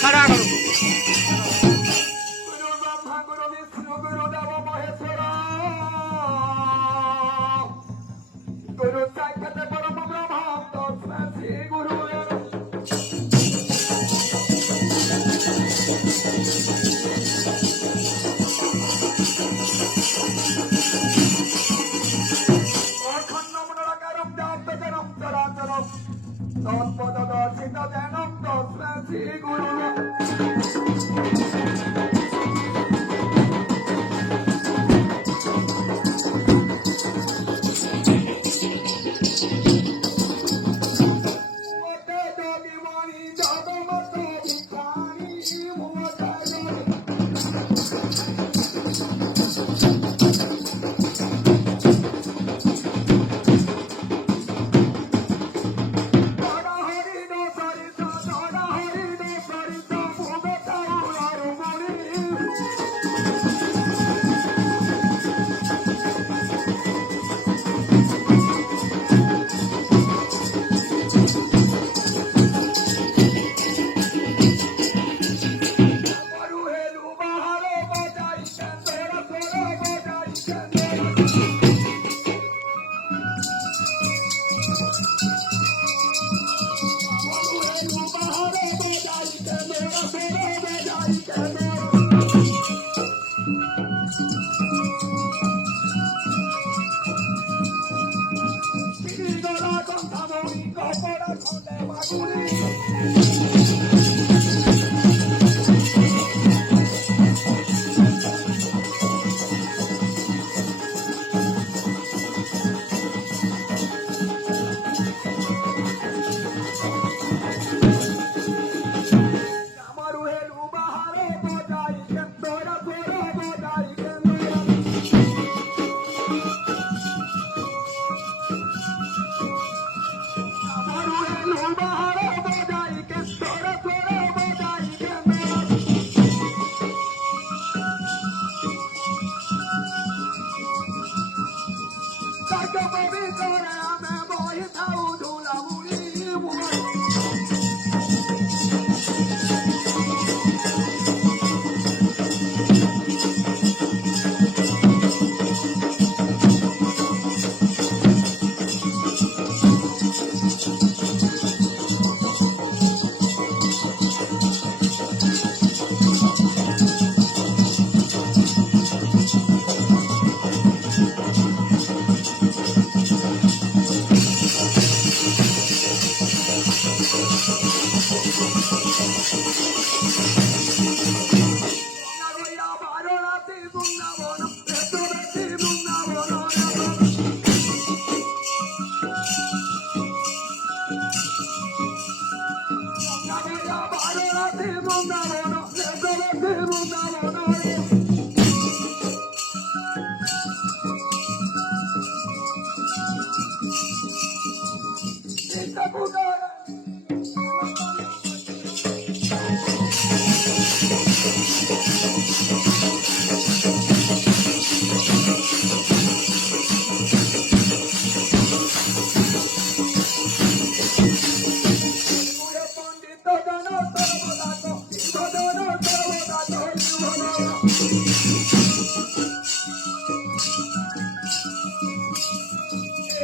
खड़ा करो। गुरु ब्रह्मा गुरु विष्णु गुरु देव महेश्वरा गुरु साक्षात परम ब्रह्म तस्मै श्री गुरु अखंड मंडलाकारं व्याप्तचरं चराचरं तत्पददर्शितजनं तस्मै श्री गुरु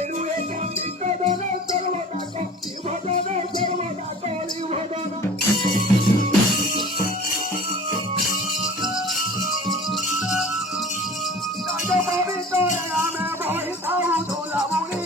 Eruye Kambika Dona Sarvadaka, Ivadana Sarvadaka, Ivadana. Raja Pavitore Ame Bhai Thau Dhula Muni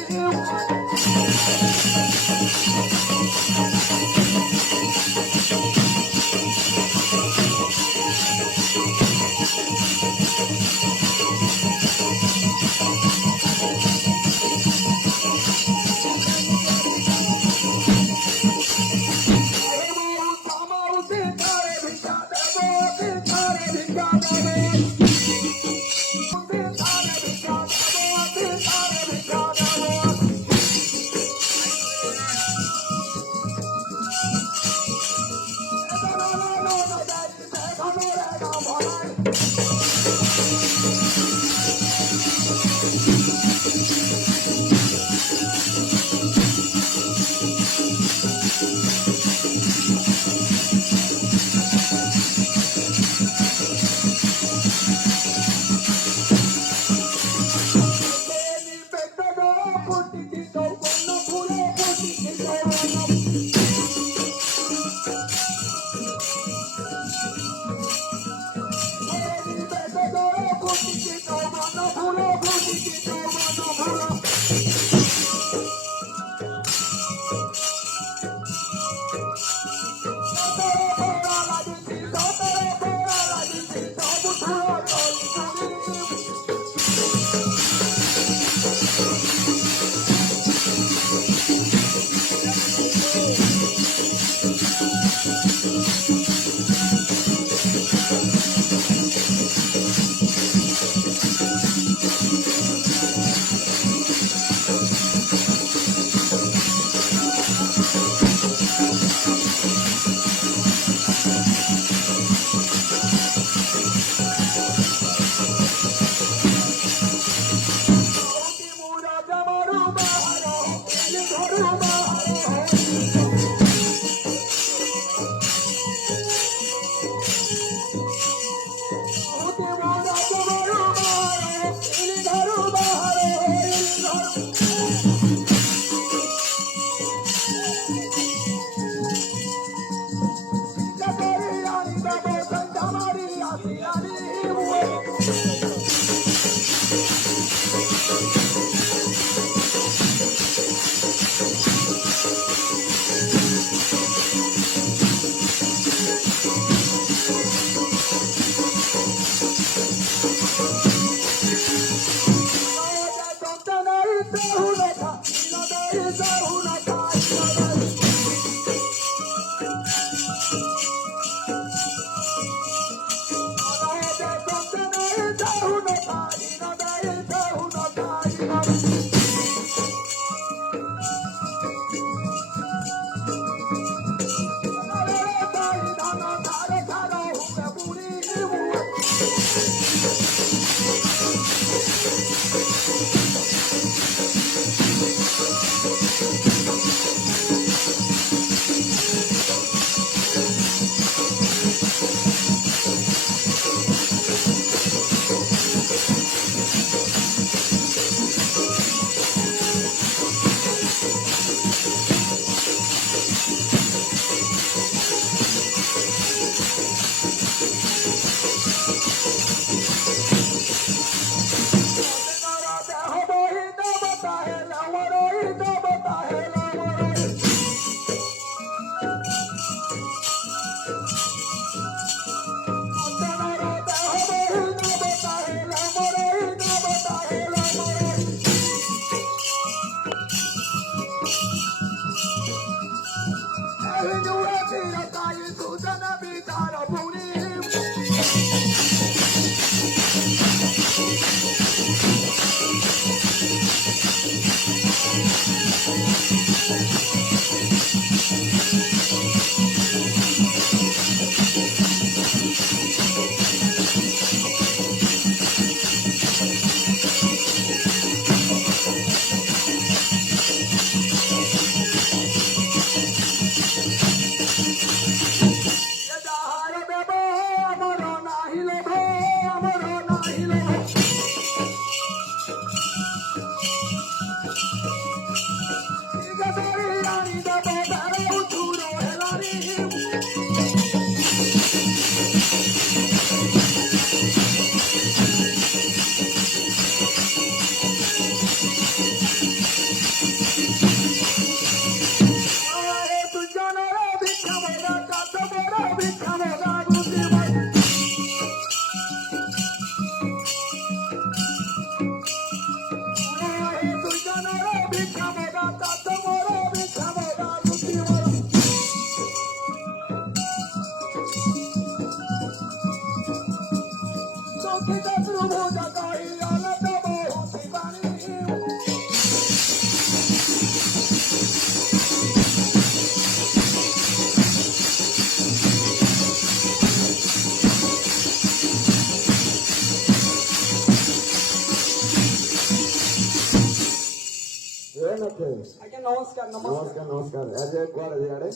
ନଥେ ଆଜ୍ଞା ନମସ୍କାର ନମସ୍କାର ନମସ୍କାର ନମସ୍କାର ଆଜି କୁଆଡେ ଇଆଡେ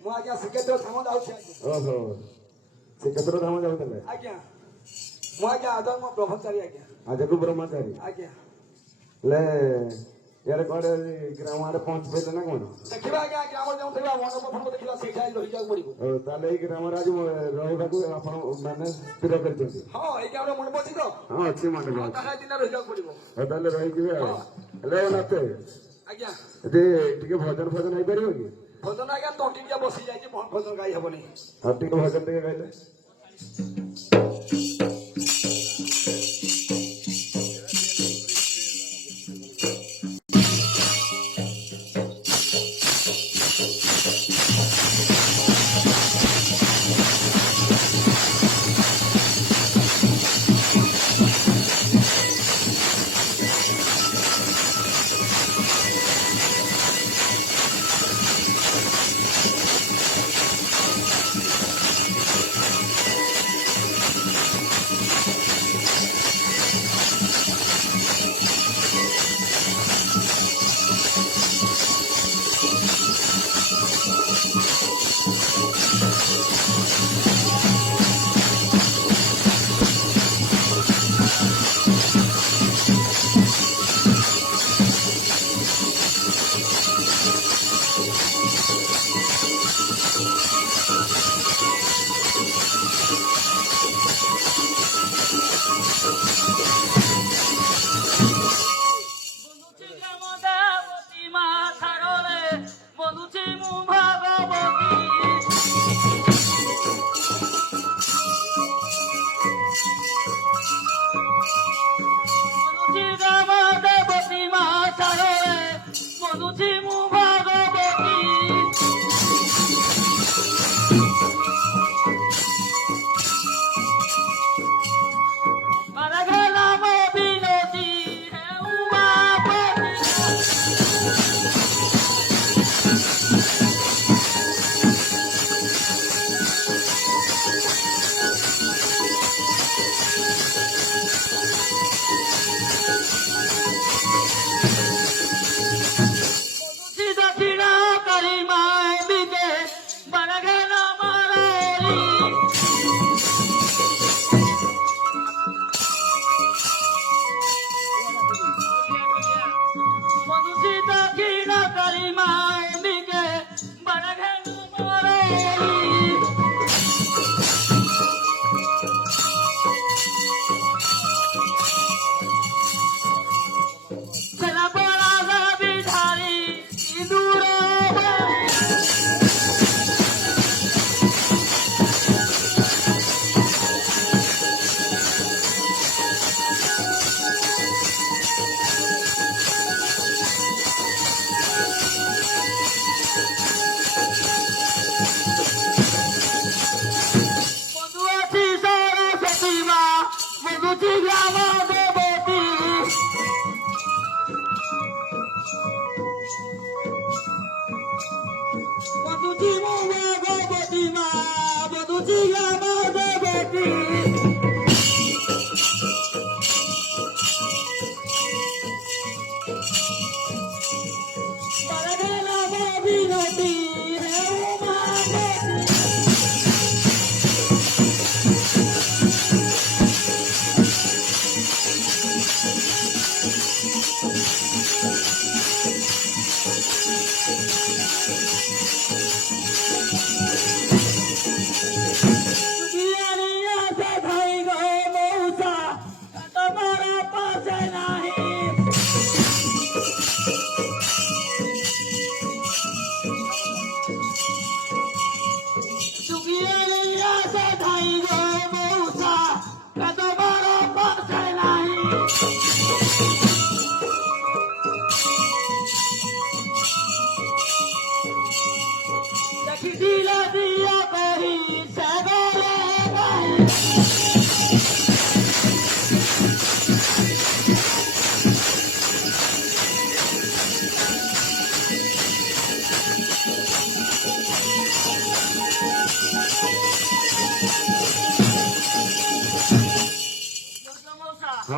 ମୁଁ ଆଜ୍ଞା ଶ୍ରୀକ୍ଷେତ୍ର ଧାମ ଯାଉଛି ଆଜ୍ଞା ଓହୋ ସେ କେତେଟା ଧାମ ଯାଉଥିଲେ ଆଜ୍ଞା ମୁଁ ଆଜ୍ଞା ଆଦର୍ମ ବ୍ରହ୍ମଚାରୀ ଆଜ୍ଞା ଆଜକୁ ବ୍ରହ୍ମଚାରୀ ଆଜ୍ଞା ହେଲେ ଇଆଡେ କୁଆଡେ ଗ୍ରାମ ଆଡେ ପହଞ୍ଚି ପାରିଲେ ନା କଣ ଦେଖିବା ଆଜ୍ଞା ଗ୍ରାମରେ ଯେଉଁଥିବା ମଣ୍ଡପ ଫଣ୍ଡପ ଦେଖିବା ସେଇଟା ରହିବାକୁ ପଡିବ ତାହେଲେ ଏଇ ଗ୍ରାମରେ ଆଜି ରହିବାକୁ ଆପଣ ମାନେ ସ୍ଥିର କରିଛନ୍ତି ହଁ ଏଇ ଗ୍ରାମରେ ମଣ୍ଡପ ଅଛି ତ ହଁ ଅଛି ମଣ୍ଡପ ଅଛି ତାହା ଦିନ ରହିବାକୁ ପଡିବ ତାହେଲେ ରହିଯିବେ ଆଉ ହେଲେ ନାତେ ଆଜ୍ଞା ଏଠି ଟିକେ ଭଜନ ଫଜନ ହେଇପାରିବ କି ଭଜନ ଆଜ୍ଞା ତଣ୍ଟି ଟିକେ ବସି ଯାଇଛି ଭଜନ ଗାଇ ହବନି ଆଉ ଟିକେ ଭଜନ ଟିକେ ଗାଇଲେ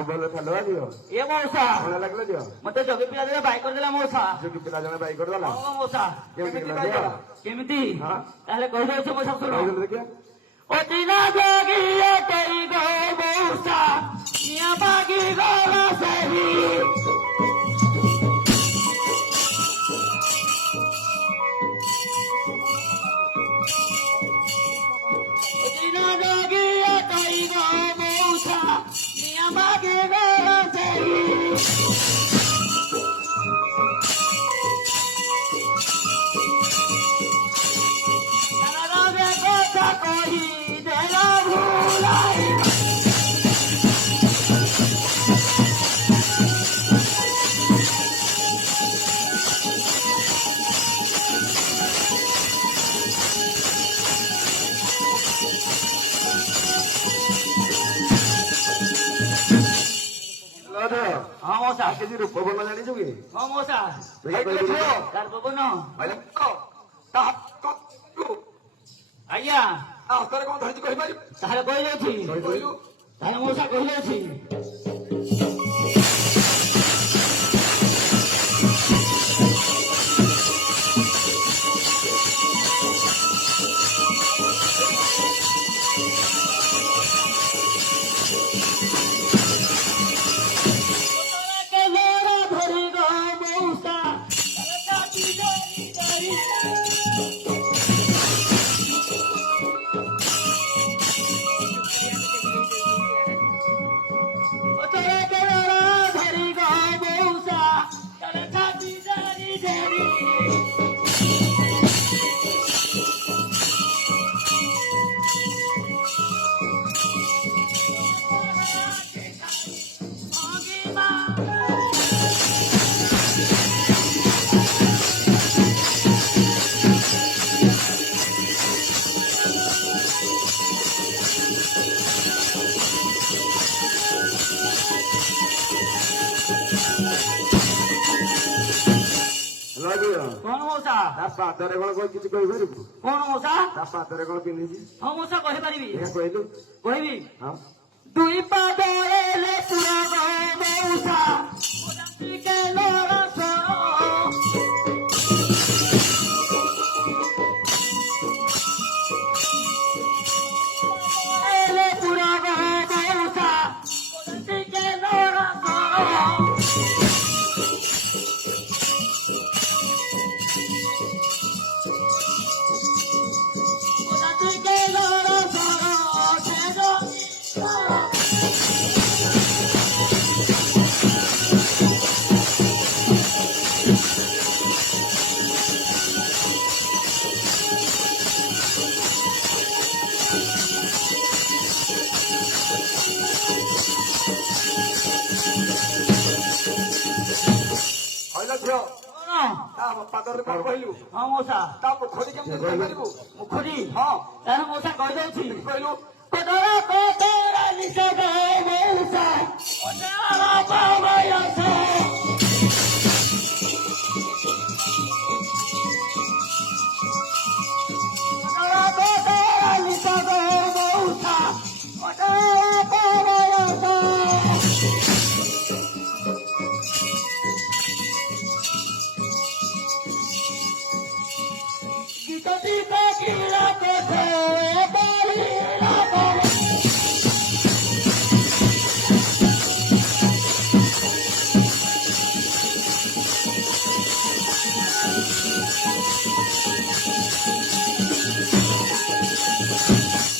बोले फलवा दियो ए मौसा कौन लगलो दियो मते जगे पिला दे बाइक कर देला मौसा जो कि पिला जने बाइक कर देला ओ मौसा केमती दियो केमिति हां ताले कहि दे मौसा सुनो बाइक देखियो ओ दिना जोगी ए तेरी गो मौसा निया बागी गोला सही दिना जोगी ए तेरी गो मौसा निया बागी गोला सही कही देला भूलाई हाँ मौसा के जी रूप बोल जानी जोगी हाँ मौसा कार बबन आज्ञा ତୋର କଣ ଧରିଛି କହିପାରିବୁ ତାହେଲେ କହିଯାଉଛି କହିଲୁ ତାହେଲେ ମଉସା କହିଯାଉଛି ଧରି ଗো ମଉସା धरी गो मौसा छाती धरी धरी ଲାଗିବ କଣ ମଉସା ତା ପାଦରେ କଣ କହି କିଛି କହିପାରିବୁ କଣ ମଉସା ତା ପାଦରେ କଣ ପିନ୍ଧିଛି ହଁ ମଉସା କହିପାରିବି ଏହା କହିଲୁ କହିବି ହଁ ଦୁଇ ପାଦରେ ଲେପୁରା ଗো ମଉସା ଟିକେ ଲରସ ଲେପୁରା ଗো ମଉସା ଟିକେ ଲରସ କହିଲ ଝିଅ କଣ ତା ପାଦରେ କଣ କହିଲୁ ହଁ ମଉସା ତା ପୋଖରୀ କେମିତି କହିପାରିବୁ ମୁଖରୀ ହଁ ତାହେଲେ ମଉସା କହିଦଉଛି କହିଲୁ କୋଦରା କୋଦରା ନିଶ ଗো ମଉସା କୋଦରା ବାବାୟସ କୋଦରା କୋଦରା ନିଶ ଗো ମଉସା କୋଦରା ବାବାୟସ gita gita kila kote bari la bari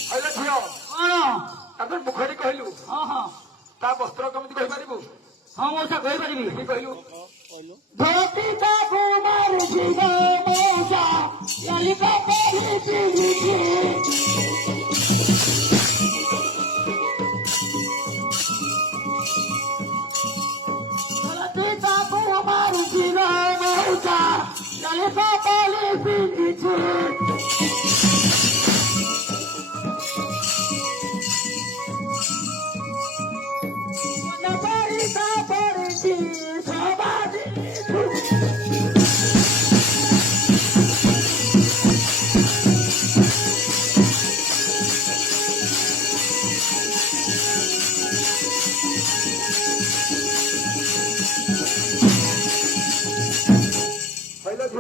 କହିଲ ଝିଅ କଣ ତାପରେ ପୋଖରୀ କହିଲୁ ହଁ ହଁ ତା ବସ୍ତ୍ର କେମିତି କହିପାରିବୁ ହଁ ମଉସା କହିପାରିବି କି କହିଲୁ ଧୋତି ତାକୁ ମାରୁଛି ଗো ମଉସା ୟାଲିକା ପରି ପିନ୍ଧିଛି ଧୋତି ତାକୁ ମାରୁଛି ଗো ମଉସା ୟାଲିକା ପରି ପିନ୍ଧିଛି Navarita Parisi Sabadi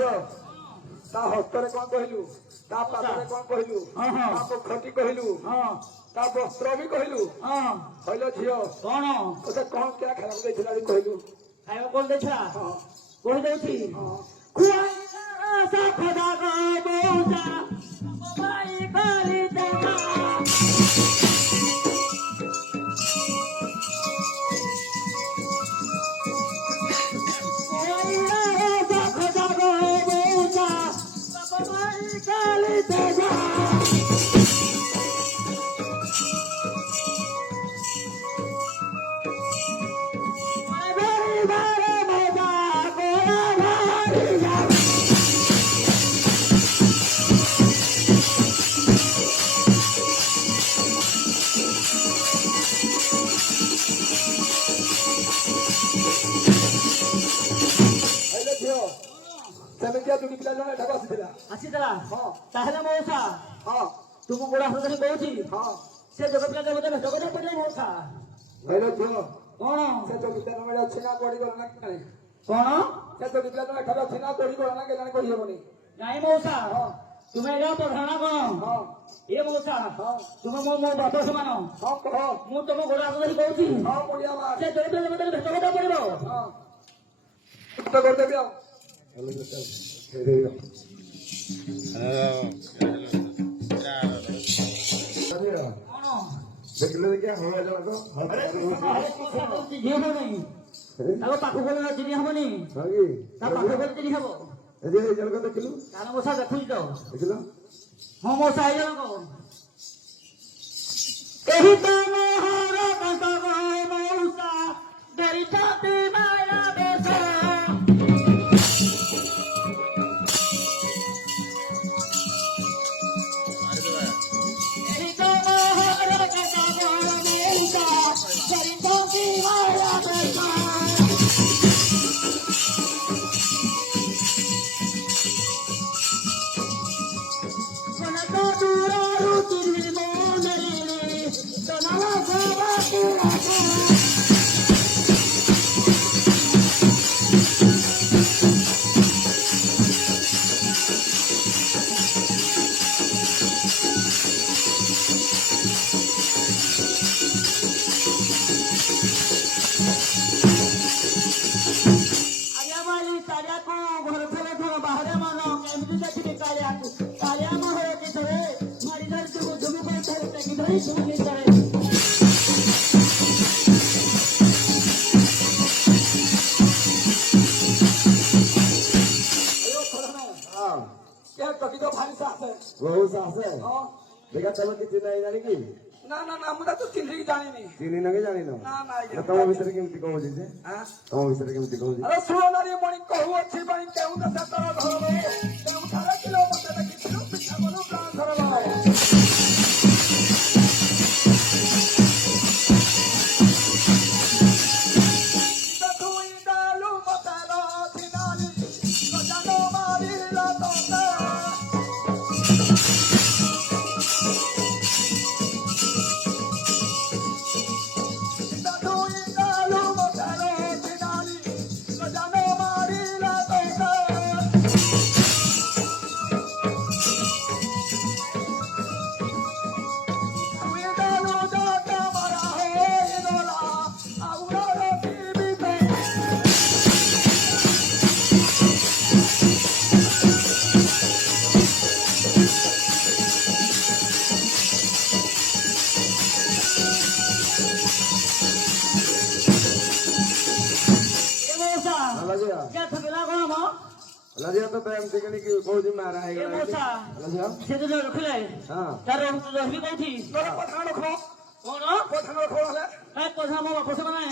ଝିଅ ତା ହସ୍ତରେ କଣ କହିଲୁ ତା ପାଦରେ କଣ କହିଲୁ ହଁ, ହଁ। ତା ମୁଖଟି କହିଲୁ ହଁ ତା ବସ୍ତ୍ର ବି କହିଲୁ ହଁ କହିଲ ଝିଅ କଣ ତୋତେ କଣ କିଆ ଖାଇବାକୁ ଦେଇଥିଲା ବି କହିଲୁ ଖାଇବା କଣ ଦେଇଥିଲା ହଁ କହିଦେଉଛି ହଁ ଖୋଦା ଗো ମଉସା ବାଇ ଖାଲି ଦେବା କହିଲେ ଝିଅ ସେମିତିଆ ଦୁଡ଼ି ପିଲା ଜଣେ ଏଠାକୁ ଆସିଥିଲା ଆସିଥିଲା ହଁ ତାହେଲେ ମଉସା ହଁ ତୁମ ଗୋଡ଼ ହାତ ଧରି କହୁଛି ହଁ ସେ ଯୋଗ ପିଲା ଭେଟ କରିବା ପଡ଼ିଲେ ମଉସା କହିଲେ ଝିଅ କଣ ସେ ଯୋଉ ବିଦ୍ୟା ନବେଳେ ଅଛି ନା ପଡ଼ିଗଲା ନା କେଜାଣି କଣ ସେ ଯୋଉ ବିଦ୍ୟା ନବେଳେ ଏଠାରେ ଅଛି ନା ପଡ଼ିଗଲା ନା କେଜାଣି କହିହେବନି ନାଇଁ ମଉସା ହଁ ତୁମେ ଏଇଟା ପ୍ରଧାନ କଣ ହଁ ଏ ମଉସା ହଁ ତୁମେ ମୋ ମୋ ବାପ ସମାନ ହଁ କହ ମୁଁ ତମ ଗୋଡ଼ ହାତ ଧରି କହୁଛି ହଁ ବଢ଼ିଆ ବା ସେ ଯୋଗ ପିଲା ଭେଟ କରିବା ପଡ଼ିବ ହଁ ଉକ୍ତ କରିଦେବି ଆଉ କଣ ଦେଖିଲେ ଦେଖିଆ ହବା ଜଣକ ଝିଅ ହବନି ତାଙ୍କ ପାଖକୁ ଗଲେ ଚିନି ହବନି ତା ପାଖକୁ ଗଲେ ଚିନି ହବ ଜଣକ ଦେଖିଲୁ ତାର ମଶା ଦେଖୁଛି ତ ଦେଖିଲ ହଁ ମଶା ଏଇ ଜଣକ ଏହି ତ ମୋହର କଟକ ମଉସା ଦେଇଛନ୍ତି ମାୟା ବେଶ ଏହି ତ ମୋହର କଟକ ମଉସା ଦେଇଛନ୍ତି ମାୟା ବେଶ क्या टकी तो भारी सास है ବହୁତ ସାହସ हाँ ଦେଖା ତମେ କିଛି ନାହିଁ ଜାଣିକି ना ना ना मुझे तो चिन्ह जानी नहीं ଚିହ୍ନିନ କି ଜାଣିନ ना ना ये ତମ ବିଷୟରେ କେମିତି କହୁଛି ଯେ हाँ ତମ ବିଷୟରେ କେମିତି କହୁଛି अरे सुनो ना ये मणि कहू अच्छी बनी केहू ना से तरह धरलो तेनु खाले किलो मते देखि किलो पिछा बोलू प्राण धरलो इता तू इंदालू मते लो थिनाली तो जानो मारी ला तोता इता तू इंदालू मते लो थिनाली तो जानो मारी ला तोता Cuidado da cámara, ídola, aurora vivite. అలాగే అలాగే ତ ଏମିତି କିଣିକି କହୁଛି ମାରା ହେଇଗଲା ସେ ରଖିଲେ ହଁ ତାର ରହିବି କୋଉଠି Nora patano kho, କଣ patano kho hale. ଏ କଥା ମୋ ବାପ ସେମାନେ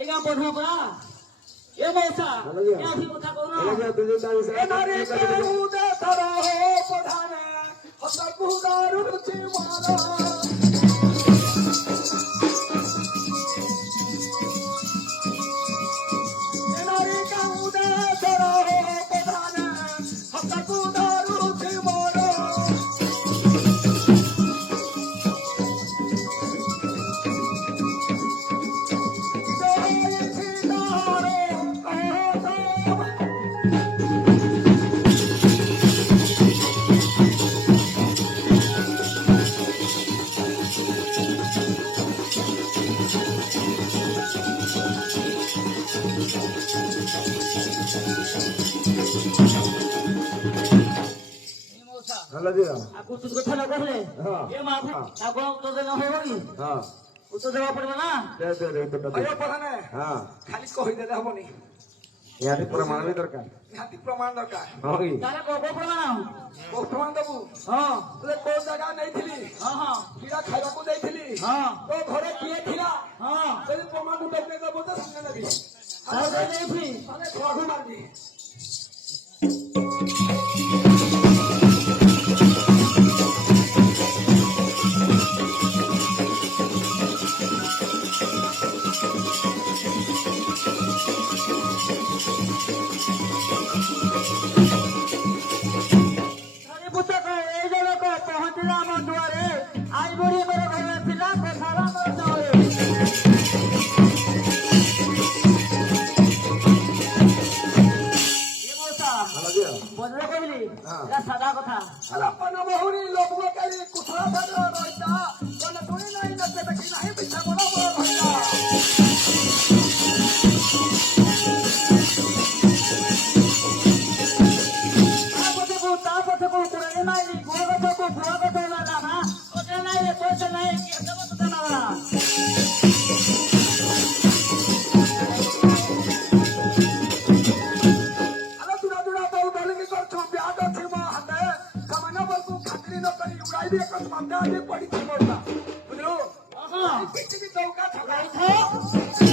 ଏ ଗାଁ ପଢା ପରା ଏ ମଉସା ଏ ଆସି କଥା କହୁନ అలాగే ତୁ ଯୋଉ ତା E nari ବିଷୟରେ ke ude taro ho padhane, hota kudaru ruchi mara. E nari ke ude taro ho padhane, hota kudaru ruchi mara. Jai Sitaram, ଭଲ ଦିଅ ଆଉ କୁତୁ କଥା ନ କହିଲେ ହଁ। ଏ ମା ଆଉ କଣ ଉତ୍ତର ଦେଲେ ହବ କି ହଁ ଉତ୍ତର ଦେବାକୁ ପଡିବ ନା ଦେ ଉତ୍ତରଟା ଦେ। अरे प्रधान ହଁ खाली कहीदेले हबनी ନିହାତି ପ୍ରମାଣ ବି ଦରକାର निहाती प्रमाण दरकार ହଁ କି ତାହେଲେ କୋଉ ପ୍ରମାଣ को प्रमाण देबू ହଁ बोले को जगह नहीं थिली ହଁ ହଁ कीड़ा खाइबाकू देइथिली ହଁ तो घरे किए थिला ହଁ ଯଦି ପ୍ରମାଣ ଦେଇ ଦେବ ତ ସାଙ୍ଗେ ନେବି ଆଉ ଦେଇଛି ତାହେଲେ ଛୁଆକୁ ମାରିବି ଧনী ପୁସ୍ତକ ଏଇ ଜଣକ ପହଞ୍ଚିଲା ଆମ ଦୁଆରେ ଆଇବରି ମୋର ଘରେ ଥିଲା କଥାର ମୋର ଚଳେ ଭଲ ଦିଅ ବଦଳ କହିଲି ହଁ। ଏଟା ସାଦା କଥା ଆପଣ ବହୁରୀ ଲୋକଙ୍କ କାଲି କୁଶଳ ଭାଗ ରହିତା ଜଣେ ଶୁଣି ନାହିଁ ନଚେ ଦେଖି ନାହିଁ ପିଠା ବଡ଼ ବଡ଼ ରହିତା ତା ପଛକୁ କୁড়େ ନାଇଁ ଗୁଆ ଗଛକୁ ଗୁଆ ଗଛ ଲାଗା ନା ଓଟେ ନାଇଁ ପଇସା ନାଇଁ କିଏ ଦେବ ତତେ ନା ଆରେ ଦୁରା ଦୁରା ବହୁ ଡରିକି କରୁଛୁ ବ୍ୟାଗ ଅଛି ମୋ ହାତେ ସାମାନ୍ୟ ବଳକୁ ଖାତିରି ନ କରି ଉଡ଼ାଇବି ଏକ ସନ୍ଧ୍ୟା ଆଜି ପଡ଼ିଛି ମୋଟା ବୁଝିଲୁ ହଁ ପିଟିକି ଚୌକା ଛକା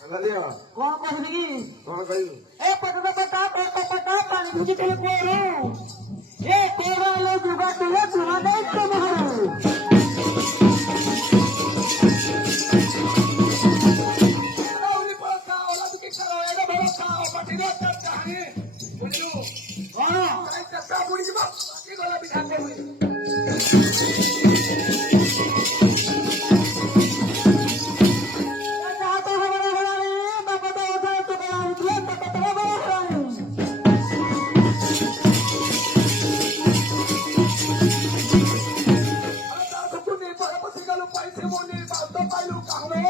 ଭଲ ଦିଅ କଣ କହିବି କି କଣ କହିବୁ ଏ ପଟା ପାଣି ଭିଜିଥିଲେ କୁଆରୁ ଏ ତୋର ହେଲେ ଯୁଗ ତୁଲେ ତୁଣା ଦେଇ ତମର ଉଲି ପଳକା ଓଲା ବିକି କର ଏଡ ଭରସା ଓ ପାଟିର ଚାହାଣି ବୁଝିଲୁ କଣ କାଇଁ ଚେଷ୍ଟା ବୁଡ଼ିଯିବ କି ଗଲା ବିଧା କରୁଛି अरे तार को नहीं पर पसी गलो पैसे मोनी बात तो पाइलू कहलो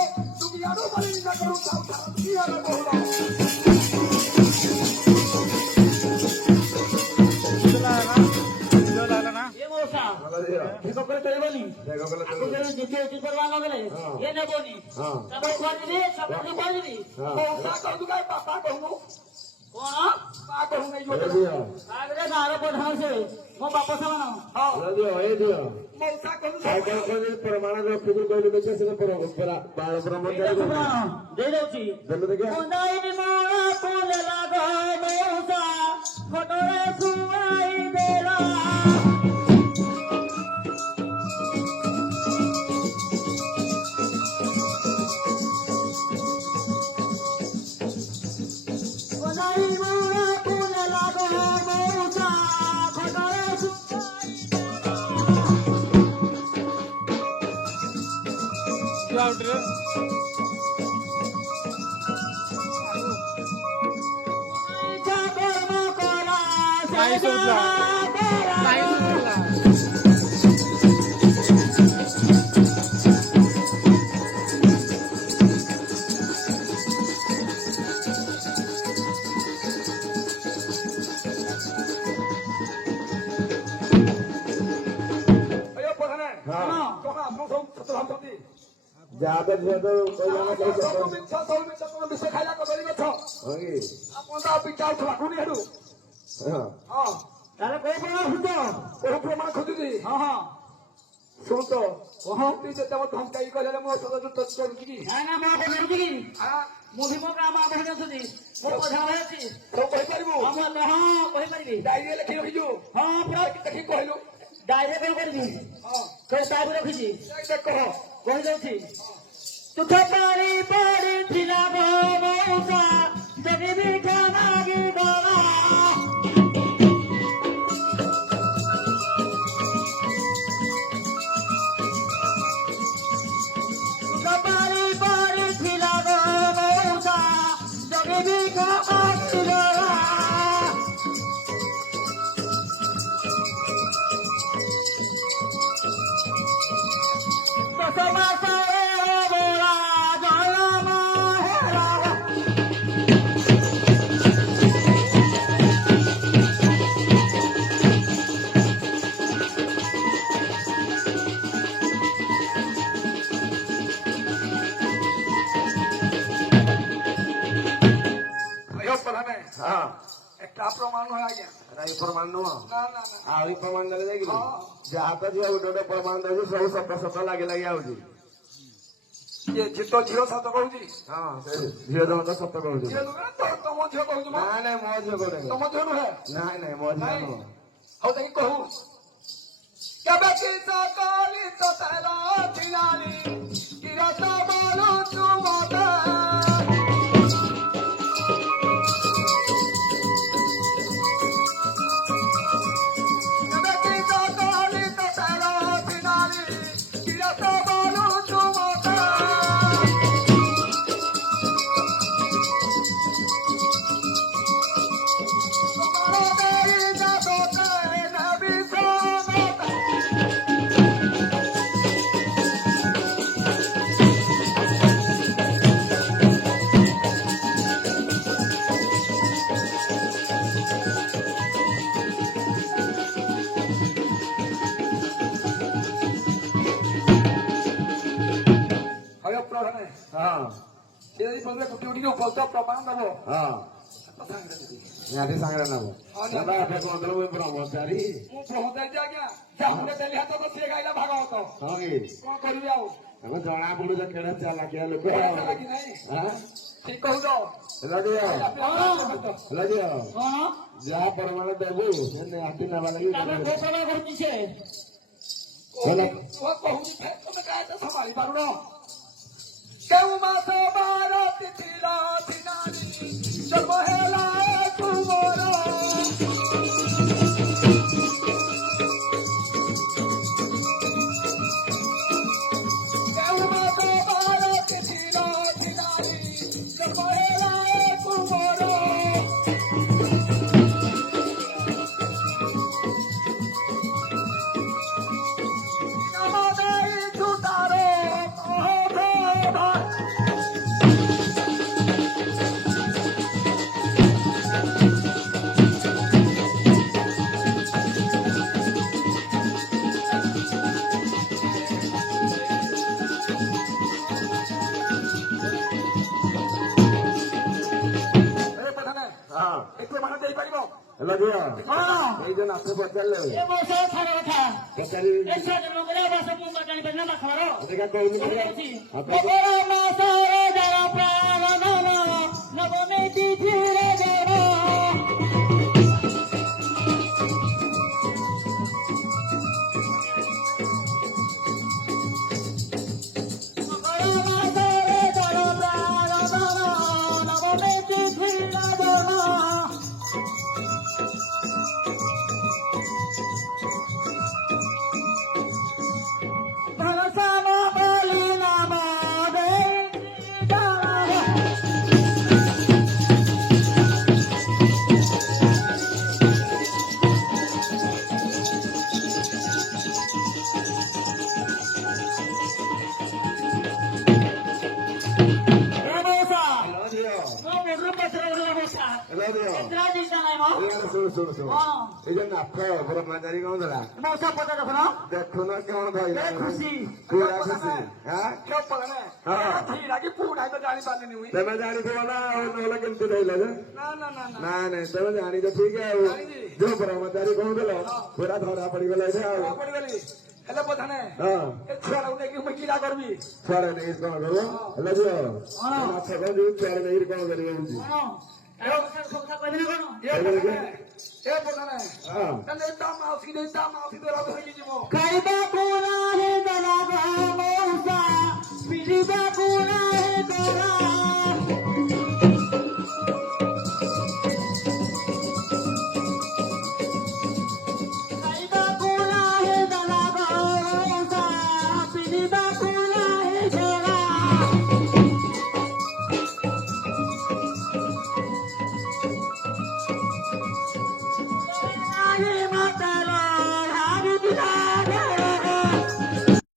तू की यारो बली ना करू साउ था की यारो बोलो ଏ ମଉସା ଭଲ ଦିଅ ଠିକ করে ଚଳିବନି ଦେଖ କଲେ ଆକୁ ଯଦି ଦ୍ୱିତୀୟ ଉଚିତ କରିବା ନଗଲେ ହଁ। ଏ ନେବନି ହଁ। ତାପରେ କୁହାଯିବି ସକାଳେ କୁହାଯିବି ହଁ मौसा कहू का पापा कहू କଣ पा कहू नहीं ଭଲ यो ଦିଅ ତାପରେ ଗାଁର ପ୍ରଧାନ ସେ ମୋ ବାପ ସମାନ हां ଭଲ ଦିଅ ଏ ଦିଅ मौसा कहू ଆଉ କଣ କହିବି ପ୍ରମାଣ ରଖିବୁ କହିଲୁ ଦେଖିଆ ସେ ବାଳ ବ୍ରହ୍ମ ଏଇଟା ଶୁଣ ଦେଇ ଦଉଛି ଦେଲୁ ଦେଖିଆ ମୁଣ୍ଡାଇନି ମୋଳା ଫୁଲ ଲାଗ ମଉସା ଫଟୋରେ ଶୁଆଇ ଦେଲା ମୁଣ୍ଡାଇନି ମୋଳା ଫୁଲ ଲାଗ ମଉସା ଫଟୋରେ ଶୁଆଇ ଦେଲା अयो प्रधान ହଁ कहा हम सब छत्र हम छती ଯାହା ତ ଝିଅ ତ କହିଲା ନା सब କହିଲା मिच्छा सब मिच्छा कोन विषय खाइला कदली गछ ହଁ କି आपण ता पिटा उठला कोनी हेडू ହଁ हां ତାହେଲେ କୋଉ ପ୍ରମାଣ ଖୋଜ कोन प्रमाण खोजुदी ହଁ ହଁ सुन तो कहो ती जते मत धमकाई कहले मो सदा तो तत्कर की ନା ନା ମା ପଚାରୁଛି କି हां ମୁଁ ବି ମୋ ଗାଁ ମା ପଚାରୁଛନ୍ତି ମୋ କଥା ଅଛି सब कहि परिबो ହଁ ମୁଁ ହଁ କହିପାରିବି डायरी लिखि रखिजो ହଁ ପୁରା देखि कहलु ଡାଇରେକ୍ଟ କଣ କରିବି हां କହି ତାକୁ ରଖିଛି देख कह କହିଦଉଛି ତୁଠ ପାଣି ପଡ଼ିଥିଲା ମୋ ମଉସା ଯଦି ଭିକ୍ଷା ମାଗି ଗଲା ତୁଠ ପାଣି ପଡ଼ିଥିଲା ମୋ ମଉସା ଯଦି ଭିକ୍ଷା ମାଗି ଗଲା ଦଶ ମାସରେ ବୋଳା ଜଳ ମହେରା ହଁ একটা প্রমাণ হয় আজ্ঞা ଏଟା ବି ପ୍ରମାଣ ନୁହଁ না ନା না ଆଉ ବି ପ୍ରମାଣ ଦେଲେ ଯାଇକି ହଁ ଯାହା ତ ଝିଅ ଗୋଟେ ଗୋଟେ ପ୍ରମାଣ ଦଉଛି ସବୁ ସତ ସତ ଲାଗି ଲାଗି ଆଉଛି ଇଏ ତ ଝିଅ ସତ କହୁଛି ହଁ ସେ ଝିଅ ଜଣ ତ ସତ କହୁଛି ଝିଅ ନୁହେଁ ତ ତମ ଝିଅ କହୁଛି ମ ନାଇଁ ନାଇଁ ମୋ ଝିଅ କୋଉଟା ତମ ଝିଅ ନୁହେଁ ନାଇଁ ନାଇଁ ମୋ ଝିଅ ନାଇଁ ନୁହଁ ହଉ ଦେଖି କହୁ କେବେ କି ସକାଳି ତ ତାର ଥିଲାଲି କିରତ ବୋଲୁ ତୁ ମତେ କେବେ କି ସକାଳି ତ ତାର ଥିଲାଲି କିରତ ବୋଲୁ ତୁ ମତେ ହଁ ପ୍ରମାଣ ଦବ ହଁ ନିହାତି ସାଙ୍ଗରେ ନବ ଏବେ ଏବେ କହୁଥିଲ ମୁଁ ବ୍ରହ୍ମଚାରୀ ମୁଁ ପହଞ୍ଚାଇଛି ଆଜ୍ଞା ଯାହା ଦେଲି ହାତ ତ ସିଏ ଗାଇଲା ଭାଗବତ ହଁ କି କଣ କରିବି ଆଉ ଆମେ ଜଣା ପଡୁଛ କେଡେ ଚାଲାକିଆ ଲୋକ ଲାଗି ନାହିଁ ହଁ ଠିକ କହୁଛ ହେଲା ଝିଅ ହେଲା ଝିଅ କଣ ଯାହା ପରିମାଣ ଦେବୁ ସେ ନିହାତି ନେବା ଲାଗି ତମେ ଘୋଷଣା କରୁଛି ସେ କହୁଛି ତମେ କାହିଁ ସମ୍ଭାଳି ପାରୁନ କେଉଁ ମାସ ବାର ତିଥିର ଦିନାରୀ ଜନ୍ମ ହେଲା ତୁମର କେଉଁ ମାସ ବାର ତିଥିର ଦିନାରୀ ଜନ୍ମ ହେଲା ତୁମର ନାମ ଦେଇଛୁ ତାର ମହୋଦୟ ହଁ ଏତେ ମାନ ଦେଇପାରିବ ହେଲା ଝିଅ କଣ ଏଇ ଯୋଉ ନାଥ ପଚାରିଲେ ଏ ବର୍ଷ ଛାଡ଼ କଥା ପଚାରି ଏ ସାଜନ ମରେ ବାସ ମୁଁ ଜାଣିପାରିଲି ନା ଖବର ଅଧିକା କହୁନି ମକର ମାସରେ ଜଳ ପ୍ରାଣ ନବମୀ ତିଥିରେ ଜଳ ମକର ମାସରେ ଜଳ ପ୍ରାଣ ନବମୀ ତିଥିରେ ଜଳ ଭରସାନ ବୋଲି ନାମ ଦେଇ ଶୁଣୁ ଶୁଣୁ ଶୁଣୁ ଏଇ ଯୋଉ ନାଥ ବ୍ରହ୍ମଚାରୀ କଣ ଥିଲା ଦେଖୁନ କଣ ଧଇଲା ଖୁସି ପୁରା ଖୁସି ହଁ ତମେ ଜାଣିଥିବ ନା ଆଉ ନହେଲେ କେମିତି ଧଇଲ ଯେ ନାଇଁ ନାଇଁ ତମେ ଜାଣିଛ ଠିକ ଆଉ ଯୋଉ ବ୍ରହ୍ମଚାରୀ କହୁଥିଲ ପୁରା ଧରା ପଡିଗଲା ଏଠି ଆଉ ହେଲେ ପ୍ରଧାନେ ହଁ ଏ ଛୁଆଟାକୁ ନେଇକି ମୁଁ କିରା କରିବି ଛୁଆରେ ନେଇକି କଣ କରିବ ହେଲା ଝିଅ ନାଥ କଣ ଯୋଉ ଛୁଆରେ ନେଇକି କଣ କରିବ ଏମିତି ଏ ପ୍ରଧାନେ ହଁ ତାହେଲେ ତା ମାଉସୀ ଦେଲା ଧରିକି ଯିବ ଖାଇବା